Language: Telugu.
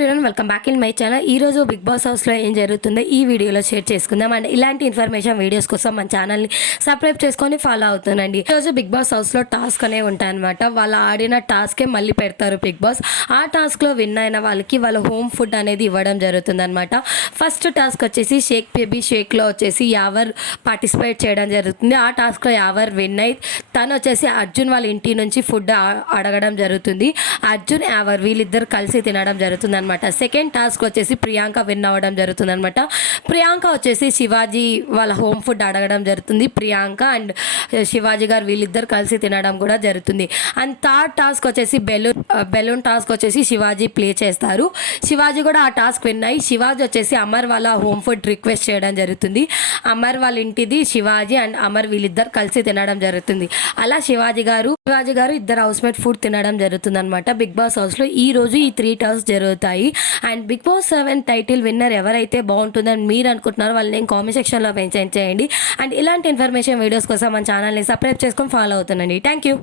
Everyone, welcome back in my channel. ఈ రోజు బిగ్ బాస్ హౌస్లో ఏం జరుగుతుందో ఈ వీడియోలో షేర్ చేసుకుందాం. అండ్ ఇలాంటి ఇన్ఫర్మేషన్ వీడియోస్ కోసం మన ఛానల్ని సబ్స్క్రైబ్ చేసుకొని ఫాలో అవుతుందండి. ఈరోజు బిగ్ బాస్ హౌస్లో టాస్క్ అనేవి ఉంటాయన్నమాట. వాళ్ళు ఆడిన టాస్కే మళ్ళీ పెడతారు బిగ్ బాస్. ఆ టాస్క్లో విన్ అయిన వాళ్ళకి వాళ్ళ హోమ్ ఫుడ్ అనేది ఇవ్వడం జరుగుతుంది అనమాట. ఫస్ట్ టాస్క్ వచ్చేసి షేక్ బేబీ షేక్లో వచ్చేసి యావర్ పార్టిసిపేట్ చేయడం జరుగుతుంది. ఆ టాస్క్లో యావర్ విన్ అయి తను వచ్చేసి అర్జున్ వాళ్ళ ఇంటి నుంచి ఫుడ్ అడగడం జరుగుతుంది. అర్జున్ యావర్ వీళ్ళిద్దరు కలిసి తినడం జరుగుతుంది అనమాట. సెకండ్ టాస్క్ వచ్చేసి ప్రియాంక విన్ అవ్వడం జరుగుతుంది అనమాట. ప్రియాంక వచ్చేసి శివాజీ వాళ్ళ హోమ్ ఫుడ్ అడగడం జరుగుతుంది. ప్రియాంక అండ్ శివాజీ గారు వీళ్ళిద్దరు కలిసి తినడం కూడా జరుగుతుంది. అండ్ థర్డ్ టాస్క్ వచ్చేసి బెలూన్ టాస్క్ వచ్చేసి శివాజీ ప్లే చేస్తారు. శివాజీ కూడా ఆ టాస్క్ విన్ అయ్యి శివాజీ వచ్చేసి అమర్ వాళ్ళ హోమ్ ఫుడ్ రిక్వెస్ట్ చేయడం జరుగుతుంది. అమర్ వాళ్ళ ఇంటిది శివాజీ అండ్ అమర్ వీళ్ళిద్దరు కలిసి తినడం జరుగుతుంది. అలా శివాజీ గారు ఇద్దరు హౌస్ మేట్ ఫుడ్ తినడం జరుగుతుంది అనమాట. బిగ్ బాస్ హౌస్లో ఈ రోజు ఈ 3 టాస్క్ జరుగుతాయి. And big boss 7 title winner ఎవరైతే బాగుంటుందని మీరు అనుకుంటున్నారో వాళ్ళని కామెంట్ సెక్షన్లో మెన్షన్ చేయండి. అండ్ ఇలాంటి ఇన్ఫర్మేషన్ వీడియోస్ కోసం మన ఛానల్ని సబ్స్క్రైబ్ చేసుకొని ఫాలో అవుతుండండి. Thank you.